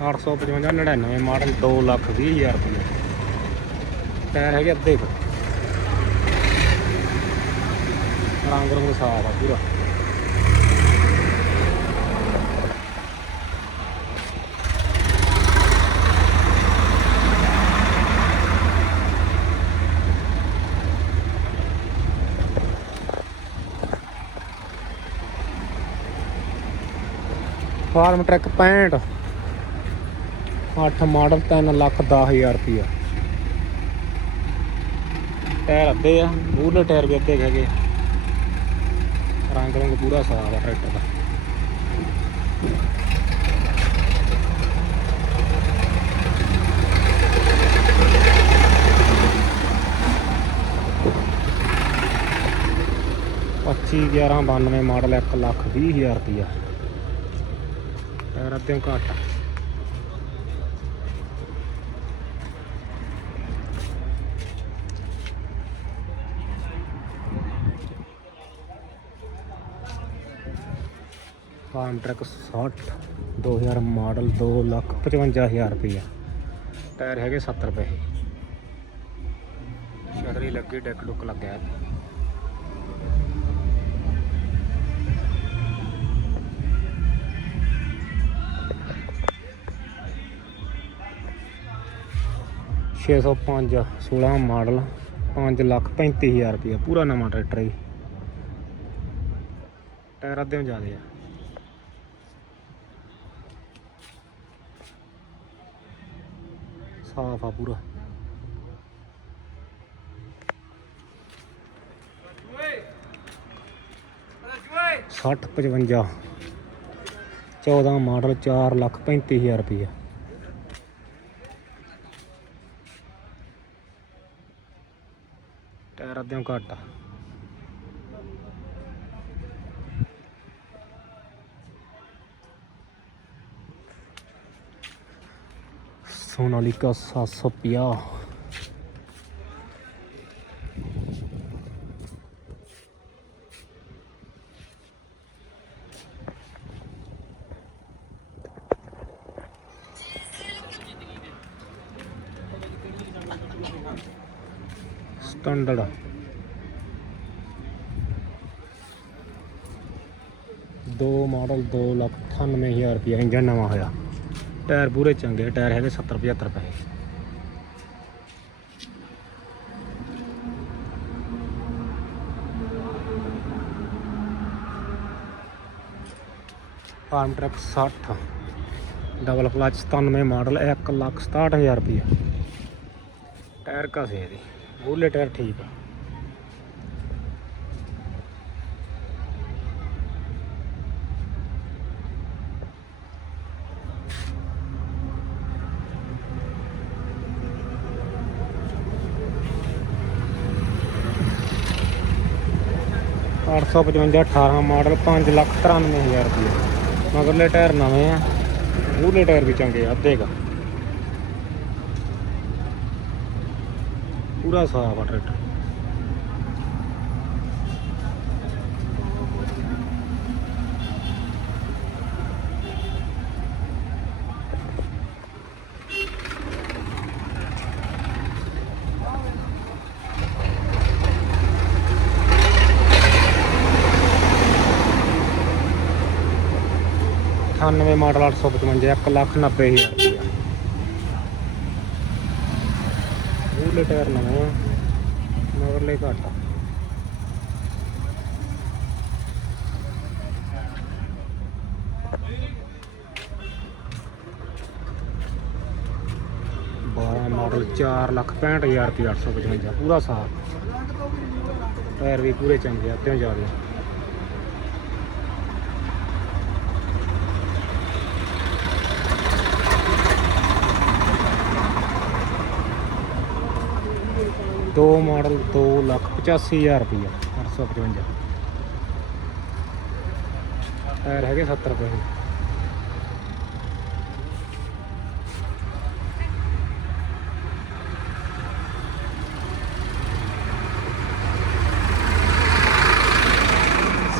855 99 model 2 lakh 20 ਹਜ਼ਾਰ ਰੁਪਏ। Tyre ਹੈਗੇ ਅੱਧੇ ਕੁ। ਰੰਗ ਰੰਗ ਸਾਫ਼ ਆ ਪੂਰਾ। ਫਾਰਮ ਟਰੈਕ 65 8 ਮਾਡਲ 3 ਲੱਖ 10 ਹਜ਼ਾਰ ਰੁਪਿਆ ਟਾਇਰ ਅੱਧੇ ਆ ਮੂਹਰਲੇ ਟਾਇਰ ਵੀ ਅੱਧੇ ਹੈਗੇ। ਰੰਗ ਰੰਗ ਪੂਰਾ ਸਾਫ਼ ਆ ਟਰੈਕਟਰ ਦਾ। ਪੱਚੀ ਗਿਆਰਾਂ ਬਾਨਵੇਂ ਮਾਡਲ 1 ਲੱਖ 20 ਹਜ਼ਾਰ ਰੁਪਿਆ ਟਾਇਰ ਅੱਧੇ ਘੱਟ ਫਾਰਮ ਟਰੱਕ 60 2000 ਮਾਡਲ 2 ਲੱਖ 55000 ਰੁਪਈਆ ਟਾਇਰ ਹੈਗੇ 70 ਰੁਪਏ। ਛਤਰੀ ਲੱਗੀ, ਡੈਕ ਡੁੱਕ ਲੱਗਿਆ। ਛੇ ਸੌ ਪੰਜ 16 ਮਾਡਲ 5 ਲੱਖ 35000 ਰੁਪਇਆ ਪੂਰਾ ਨਵਾਂ ਟਰੈਕਟਰ ਹੈ ਜੀ। ਟਾਇਰ ਅੱਧੇ ਜ਼ਿਆਦਾ ਆ। ਸਾਫ਼ ਆ ਪੂਰਾ। ਸੱਠ ਪਚਵੰਜਾ। 14 ਮਾਡਲ 4 ਲੱਖ 35000 ਰੁਪਇਆ ਟਾਇਰ ਅੱਧਿਓਂ ਘੱਟ ਆ। ਸੋਨਾਲੀਕਾ 750 ਸਟੈਂਡਰਡ ਦੋ ਮਾਡਲ 2 ਲੱਖ 98000 ਰੁਪਇਆ ਇੰਜਨ ਨਵਾਂ ਹੋਇਆ। ਟਾਇਰ ਪੂਰੇ ਚੰਗੇ ਆ, ਟਾਇਰ ਹੈਗੇ 70 75 ਪਏ। Farmtrac 60 double clutch 97 model 1 lakh 67000 ਰੁਪਇਆ ਟਾਇਰ ਘਸੇ ਇਹਦੇ? ਮੂਹਰਲੇ ਟਾਇਰ ਠੀਕ ਆ। ਅੱਠ ਸੌ ਪਚਵੰਜਾ 18 ਮਾਡਲ 5 ਲੱਖ 93000 ਰੁਪਏ। ਮਗਰਲੇ ਟਾਇਰ ਨਵੇਂ ਆ। ਮੂਹਰਲੇ ਟਾਇਰ ਵੀ ਚੰਗੇ ਆ, ਅੱਧੇ ਕਾ। ਪੂਰਾ ਸਾਫ਼ ਆ ਟਰੈਕਟਰ। ਅਠਾਨਵੇਂ ਮਾਡਲ 855 1 ਲੱਖ 90 ਹਜ਼ਾਰ ਰੁਪਇਆ। ਮੂਹਰਲੇ ਟਾਇਰ ਨਵੇਂ, ਮਗਰਲੇ ਘੱਟ ਬਾਰਾਂ ਮਾਡਲ 4 ਲੱਖ 65 ਹਜ਼ਾਰ ਰੁਪਇਆ 855 ਪੂਰਾ ਸਾਫ਼। ਟਾਇਰ ਵੀ ਪੂਰੇ ਚੰਗੇ ਆ ਅੱਧਿਓਂ ਜ਼ਿਆਦਾ। ਦੋ ਮਾਡਲ 2 ਲੱਖ 85000 ਰੁਪਇਆ 855 ਟਾਇਰ ਹੈਗੇ 70 ਰੁਪਏ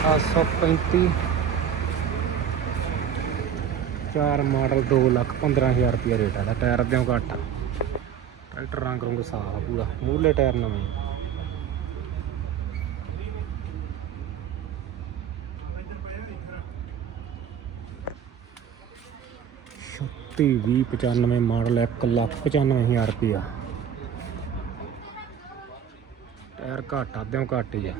ਸੱਤ ਸੌ ਪੈਂਤੀ। ਚਾਰ ਮਾਡਲ 2 ਲੱਖ 15000 ਰੁਪਏ ਰੇਟ ਆ ਦਾ ਟਾਇਰ ਅੱਧਿਓਂ ਘੱਟ ਆ। ਟਰੈਕਟਰ ਰੰਗ ਰੰਗ ਸਾਫ਼ ਆ ਪੂਰਾ, ਮੂਹਰਲੇ ਟਾਇਰ ਨਵੇਂ। ਛੱਤੀ ਵੀਹ ਪਚਾਨਵੇਂ ਮਾਡਲ ਇੱਕ ਲੱਖ ਪਚਾਨਵੇਂ ਹਜ਼ਾਰ ਰੁਪਇਆ। ਟਾਇਰ ਘੱਟ ਆ, ਅੱਧਿਓਂ ਘੱਟ ਹੀ ਆ।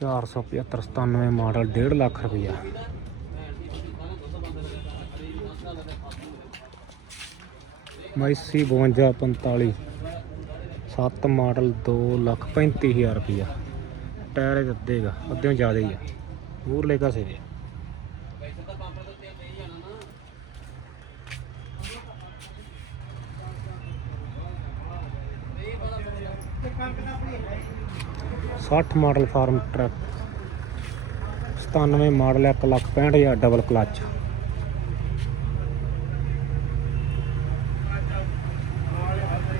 ਚਾਰ ਸੌ ਪਝੱਤਰ ਸਤਾਨਵੇਂ ਮਾਡਲ 1.5 ਲੱਖ ਰੁਪਇਆ ਮੈਸੀ 52 45 ਸੱਤ ਮਾਡਲ 2 ਲੱਖ 35 ਹਜ਼ਾਰ ਰੁਪਇਆ ਟਾਇਰ ਇਹ ਅੱਧੇਗਾ ਅੱਧਿਓਂ ਜ਼ਿਆਦਾ ਹੀ ਆ। ਮੂਰਲੇ ਕਾਸੇ ਦੇ ਸੱਠ model Farmtrac 97 model 1 lakh 65 ਹਜ਼ਾਰ ਡਬਲ ਕਲਚ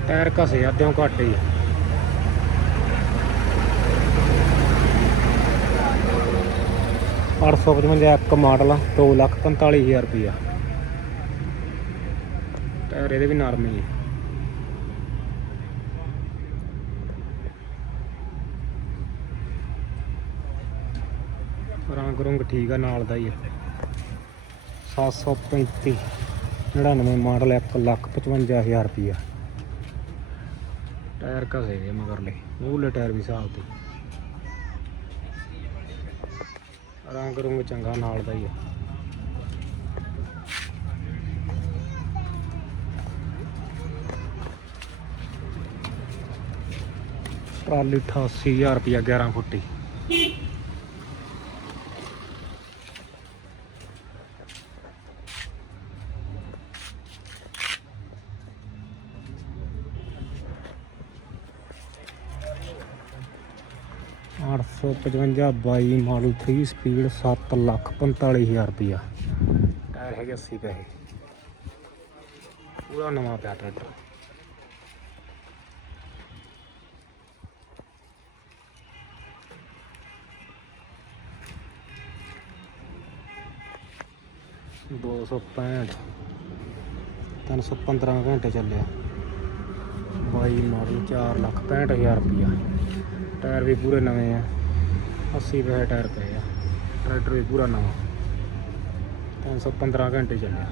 ਟਾਇਰ ਘਸੇ ਅੱਧਿਓਂ ਘੱਟ ਹੀ। ਆ ਅੱਠ ਸੌ ਪਚਵੰਜਾ ਇੱਕ ਮਾਡਲ ਆ, ਦੋ ਲੱਖ ਪੰਤਾਲੀ ਹਜ਼ਾਰ ਰੁਪਇਆ। ਟਾਇਰ ਇਹਦੇ ਵੀ ਨਰਮ ਹੀ ਆ। ਰੰਗ ਰੁੰਗ ਠੀਕ ਆ, ਨਾਲ ਦਾ ਹੀ ਆ। 735 99 ਮਾਡਲ 1 ਲੱਖ 55000 ਰੁਪਇਆ। ਟਾਇਰ ਘਸੇ ਦੇ ਮਗਰਲੇ ਮੂਹਲੇ ਟਾਇਰ ਵੀ ਸਾਫ਼ ਤੇ। ਰੰਗ ਰੁੰਗ ਚੰਗਾ, ਨਾਲ ਦਾ ਹੀ ਆ। ਟਰਾਲੀ 88000 ਰੁਪਇਆ 11 ਫੁੱਟੀ। ਅੱਠ ਸੌ ਪਚਵੰਜਾ ਬਾਈ ਮਾਡਲ 3 ਸਪੀਡ 7 ਲੱਖ 45000 ਰੁਪਇਆ। ਟਾਇਰ ਹੈਗੇ 80 ਪੈਸੇ। ਪੂਰਾ ਨਵਾਂ ਪਿਆ ਟਰੈਕਟਰ। ਦੋ ਸੌ ਪੈਂਹਠ, ਤਿੰਨ ਸੌ ਪੰਦਰਾਂ ਘੰਟੇ ਚੱਲਿਆ। ਬਾਈ ਮਾਡਲ ਚਾਰ ਲੱਖ ਪੈਂਹਠ ਹਜ਼ਾਰ ਰੁਪਇਆ। ਟਾਇਰ ਵੀ ਪੂਰੇ ਨਵੇਂ ਆ। 80 ਪੈਸੇ ਟਾਇਰ ਪਏ ਆ। ਟਰੈਕਟਰ ਵੀ ਪੂਰਾ ਨਵਾਂ। 315 ਘੰਟੇ ਚੱਲਿਆ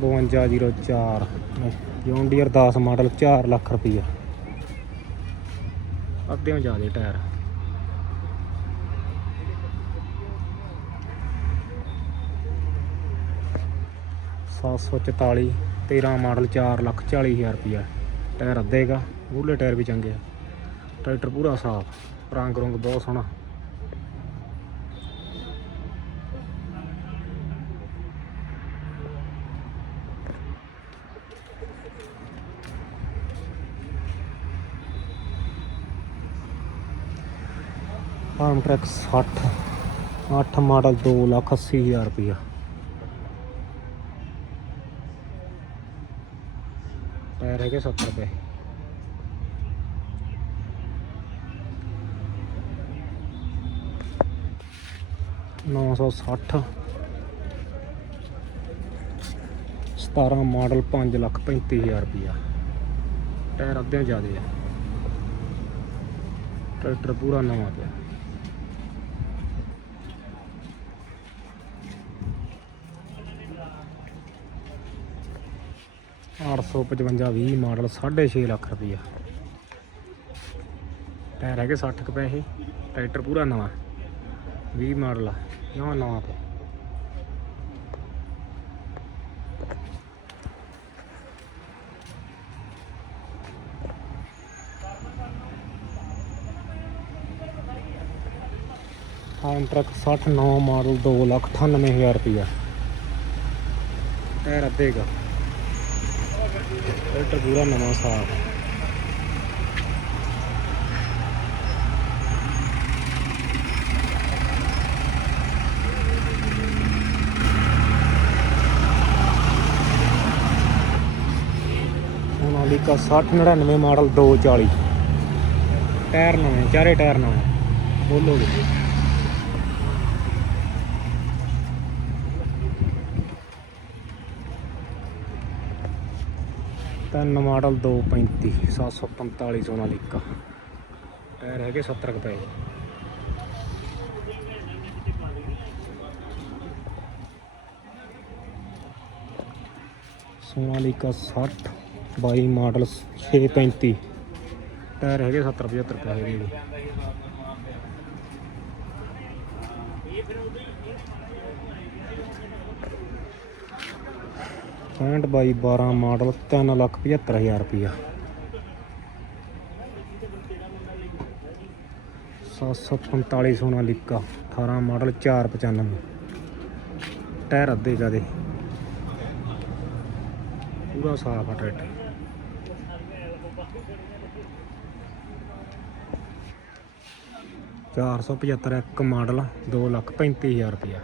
ਬਵੰਜਾ ਜ਼ੀਰੋ ਚਾਰ। ਜੌਨ ਡੀਅਰ 10 ਮਾਡਲ 4 ਲੱਖ ਰੁਪਈਆ। ਅੱਧਿਓਂ ਜ਼ਿਆਦੇ ਟਾਇਰ। ਸੱਤ ਸੌ ਚੁਤਾਲੀ 13 ਮਾਡਲ 4 ਲੱਖ 40 ਹਜ਼ਾਰ ਰੁਪਇਆ ਟਾਇਰ ਅੱਧੇਗਾ ਮੂਹਰੇ ਟਾਇਰ ਵੀ ਚੰਗੇ ਆ। ਟਰੈਕਟਰ ਪੂਰਾ ਸਾਫ਼, ਰੰਗ ਰੁੰਗ ਬਹੁਤ ਸੋਹਣਾ। ਫਾਰਮ ਟਰੈਕ 60 8 ਮਾਡਲ 2 ਲੱਖ 80 ਹਜ਼ਾਰ ਰੁਪਇਆ ਟਾਇਰ ਹੈਗੇ 70 ਰੁਪਏ। ਨੌ ਸੌ ਸੱਠ। ਸਤਾਰਾਂ ਮਾਡਲ 5 ਲੱਖ 35 ਹਜ਼ਾਰ ਰੁਪਇਆ। ਟਾਇਰ ਅੱਧਿਆਂ ਜ਼ਿਆਦੇ ਆ। ਟਰੈਕਟਰ ਪੂਰਾ ਨਵਾਂ ਪਿਆ। ਅੱਠ ਸੌ ਪਚਵੰਜਾ ਵੀਹ ਮਾਡਲ 6.5 ਲੱਖ ਰੁਪਈਆ। ਟਾਇਰ ਹੈਗੇ 60 ਕੁ ਪੈਸੇ, ਟਰੈਕਟਰ ਪੂਰਾ ਨਵਾਂ। 20 ਮਾਡਲ ਆ ਜਮਾਂ ਨਵਾਂ ਪਿਆ ਫਾਰਮ ਟਰੱਕ 60 9 ਮਾਡਲ 2 ਲੱਖ 98 ਹਜ਼ਾਰ ਰੁਪਈਆ। ਟਾਇਰ ਅੱਧੇਗਾ ਫਿਲਟਰ ਪੂਰਾ ਨਵਾਂ ਸਾਫ਼ ਮੋਨਾਲੀਕਾ 6099 ਮਾਡਲ 240 ਟਾਇਰ ਨਵੇਂ ਚਾਰੇ ਟਾਇਰ ਨਵੇਂ। ਬੋਲੋਗੇ ਤਿੰਨ ਮਾਡਲ 235 745 ਸੋਨਾਲੀਕਾ ਟਾਇਰ ਹੈਗੇ 70 ਰੁਪਏ ਸੋਨਾਲੀਕਾ 60 ਬਾਈ ਮਾਡਲ 635 ਟਾਇਰ ਹੈਗੇ 70 75 ਰੁਪਏ ਦੇ। ਇਹ ਫਿਰ ਉਹਦੀ 65 ਬਾਈ 12 ਮਾਡਲ 3 ਲੱਖ 75 ਹਜ਼ਾਰ ਰੁਪਇਆ। 745 ਸੋਨਾ ਲਿੱਕਾ 18 ਮਾਡਲ 495 ਟਾਇਰ ਅੱਧੇ ਕਦੇ ਪੂਰਾ ਸਾਫ਼ ਆ ਟਰੈਕਟਰ ਚਾਰ ਸੌ 475 ਇੱਕ ਮਾਡਲ 2 ਲੱਖ 35000 ਰੁਪਇਆ।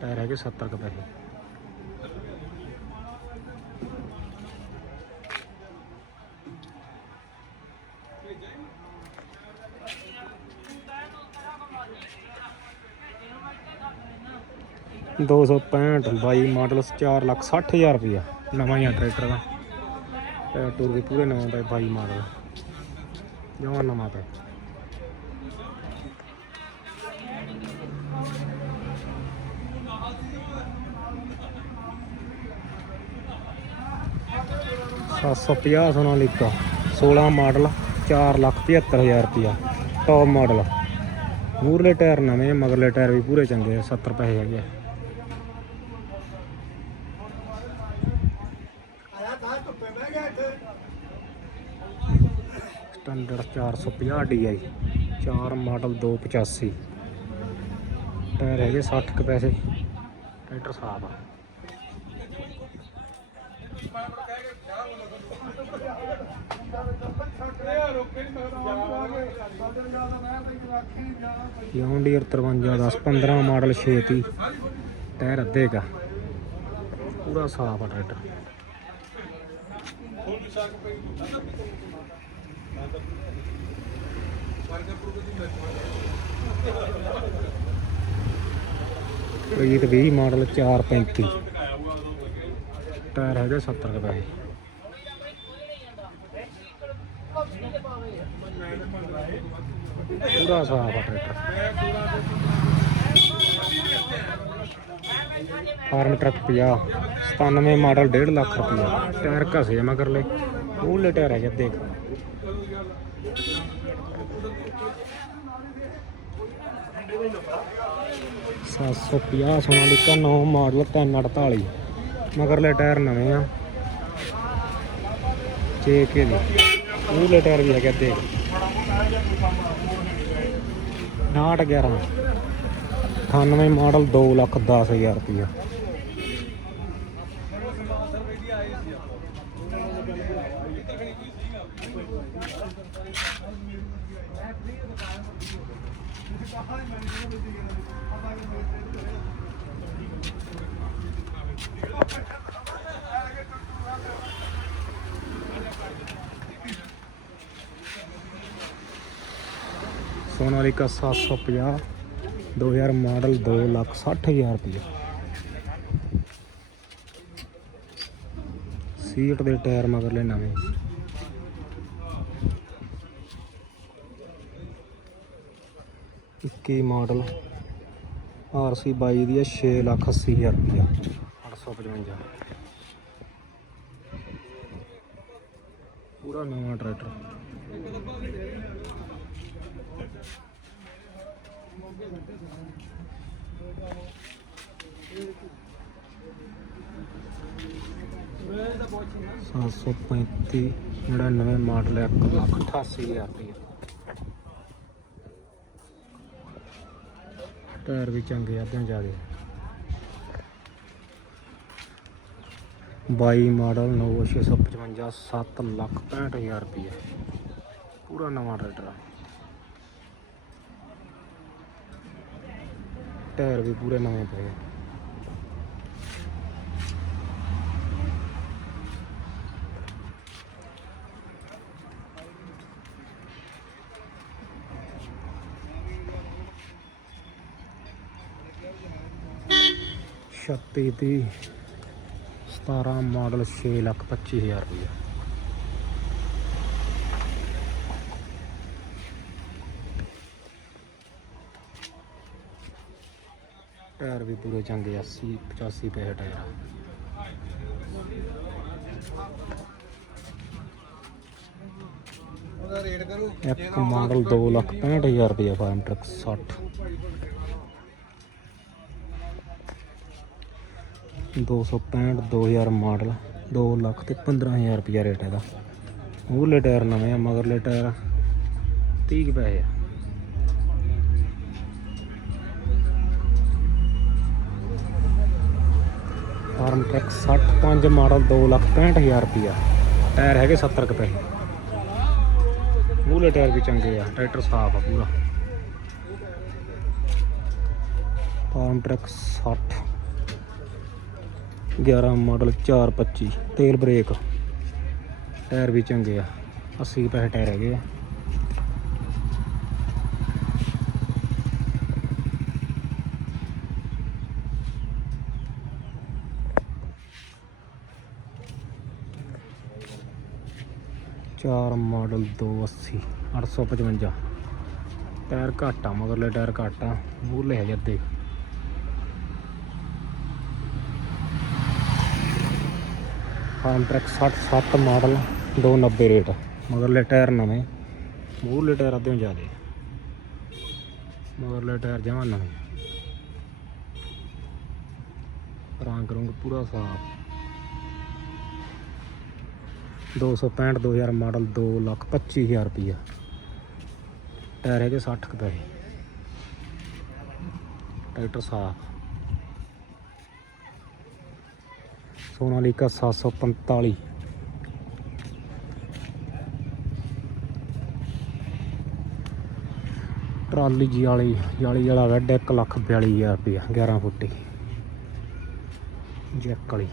ਟਾਇਰ ਹੈਗੇ 70 ਕੁ ਪੈਸੇ। ਦੋ ਸੌ ਪੈਂਹਠ ਬਾਈ ਮਾਡਲ 4 ਲੱਖ 60 ਹਜ਼ਾਰ ਰੁਪਇਆ ਨਵਾਂ ਹੀ ਆ ਟਰੈਕਟਰ ਦਾ। ਟਾਇਰ ਟੂਰ ਵੀ ਪੂਰੇ ਨਵੇਂ ਪਏ ਬਾਈ ਮਾਡਲ। ਜਮਾਂ ਨਵਾਂ ਪਿਆ ਸੱਤ ਸੌ ਪੰਜਾਹ ਸੋਨਾਲੀਕਾ 16 ਮਾਡਲ 4 ਲੱਖ 75 ਹਜ਼ਾਰ ਰੁਪਇਆ ਟੌਪ ਮਾਡਲ। ਮੂਰਲੇ ਟਾਇਰ ਨਵੇਂ ਮਗਰਲੇ ਟਾਇਰ ਵੀ ਪੂਰੇ ਚੰਗੇ ਆ 70 ਪੈਸੇ ਹੈਗੇ ਸਟੈਂਡਰਡ 450 DI 4 ਮਾਡਲ 285 ਟਾਇਰ ਹੈਗੇ 60 ਕੁ ਪੈਸੇ, ਟਰੈਕਟਰ ਸਾਫ਼ ਆ। ਯੌਂਡੀਅਰ 53 10 15 ਮਾਡਲ 630 ਟਾਇਰ ਅੱਧੇ ਕਾ ਪੂਰਾ ਸਾਫ਼ ਆ ਟਰੈਕਟਰ। ਪ੍ਰੀਤ 20 ਮਾਡਲ 435 ਟਾਇਰ ਹੈਗੇ 70 ਕੁ ਪੂਰਾ ਸਾਫ਼ ਆ tractor. Farmtrac 50 97 model 1.5 lakh ਰੁਪਇਆ। ਟਾਇਰ ਘਸੇ ਆ ਮਗਰਲੇ। ਮੂਹਲੇ ਟਾਇਰ ਹੈਗੇ ਦੇਖ ਸੱਤ ਸੌ ਪੰਜਾਹ ਸੋਨਾਲੀਕਾ 9 ਮਾਡਲ 348 ਮਗਰਲੇ ਟਾਇਰ ਨਵੇਂ ਆ। ਕੇ ਦੇ। ਮੂਹਲੇ ਟਾਇਰ ਵੀ ਹੈਗੇ ਦੇਖ 911 98 ਮਾਡਲ 2 ਲੱਖ 10 ਹਜ਼ਾਰ ਰੁਪਇਆ ਸੋਨਾਲੀਕਾ 750 2000 ਮਾਡਲ 2 ਲੱਖ 60 ਹਜ਼ਾਰ ਰੁਪਇਆ ਸੀਟ ਦੇ ਟਾਇਰ ਮਗਰਲੇ ਨਵੇਂ। ਇੱਕੀ ਮਾਡਲ? ਆਰਸੀ 22 ਦੀ ਹੈ 6 ਲੱਖ 80 ਹਜ਼ਾਰ ਰੁਪਇਆ 855 ਪੂਰਾ ਨਵਾਂ ਟਰੈਕਟਰ। ਸੱਤ ਸੌ ਪੈਂਤੀ ਨੜਿਨਵੇਂ ਮਾਡਲ ਹੈ, ਇੱਕ ਲੱਖ ਅਠਾਸੀ ਹਜ਼ਾਰ ਰੁਪਇਆ ਟਾਇਰ ਵੀ ਚੰਗੇ ਆ, ਅੱਧਿਆਂ ਜ਼ਿਆਦੇ। 22 ਮਾਡਲ 9655 7 ਲੱਖ 65 ਹਜ਼ਾਰ ਰੁਪਇਆ ਪੂਰਾ ਨਵਾਂ ਟਰੈਕਟਰ ਆ। ਟਾਇਰ ਵੀ ਪੂਰੇ ਨਵੇਂ ਪਏ ਆ। 36 ਦੀ 17 ਮਾਡਲ 6 ਲੱਖ 25 ਹਜ਼ਾਰ ਰੁਪਇਆ ਟਾਇਰ ਵੀ ਪੂਰੇ ਚੰਗੇ 80 85 ਪੈਸੇ ਟਾਇਰ। ਉਹਦਾ ਰੇਟ ਕਰੂ। ਇੱਕ ਮਾਡਲ 2 ਲੱਖ 65 ਹਜ਼ਾਰ ਰੁਪਇਆ ਫਾਰਮ ਟਰੱਕ 60 265 2000 ਮਾਡਲ 2 ਲੱਖ ਤੇ 15000 ਰੁਪਇਆ ਰੇਟ ਇਹਦਾ। ਮੂਹਰਲੇ ਟਾਇਰ ਨਵੇਂ ਆ ਮਗਰਲੇ ਟਾਇਰ 30 ਕੁ ਪੈਸੇ ਆ। ਫਾਰਮ ਟਰੱਕ 65 ਮਾਡਲ 2 ਲੱਖ 65000 ਰੁਪਇਆ। ਟਾਇਰ ਹੈਗੇ 70 ਕੁ ਪੈਸੇ। ਮੂਹਰੇ ਟਾਇਰ ਵੀ ਚੰਗੇ ਆ, ਟਰੈਕਟਰ ਸਾਫ਼ ਆ ਪੂਰਾ। ਫਾਰਮ ਟਰੱਕ 60 11 ਮਾਡਲ 425 ਤੇਲ ਬ੍ਰੇਕ। ਟਾਇਰ ਵੀ ਚੰਗੇ ਆ 80 ਪੈਸੇ ਟਾਇਰ ਹੈਗੇ ਆ। ਚਾਰ ਮਾਡਲ 280 855 ਟਾਇਰ ਘੱਟ ਆ, ਮਗਰਲੇ ਟਾਇਰ ਘੱਟ ਆ, ਮੂਹਰਲੇ ਹੈਗੇ ਅੱਧੇ। Farmtrac 67 model 290 rate. ਮਗਰਲੇ ਟਾਇਰ ਨਵੇਂ ਮੂਹਰਲੇ ਟਾਇਰ ਅੱਧੇ ਜ਼ਿਆਦੇ। ਮਗਰਲੇ ਟਾਇਰ ਜਮਾਂ ਨਵੇਂ। ਰੰਗ ਰੁੰਗ ਪੂਰਾ ਸਾਫ਼। 265 2000 ਮਾਡਲ 2 ਲੱਖ 25000 ਰੁਪਈਆ। ਟਾਇਰ ਹੈਗੇ 60 ਕੁ ਪੈਸੇ। ਟਰੈਕਟਰ ਸਾਫ਼। ਸੋਨਾਲੀਕਾ 745 ਟਰਾਲੀ ਜੀ ਵਾਲੀ, ਜਾਲੀ ਵਾਲਾ ਵੈਡ 1 ਲੱਖ 42000 ਰੁਪਈਆ 11 ਫੁੱਟੀ। ਜੈਕ ਵਾਲੀ।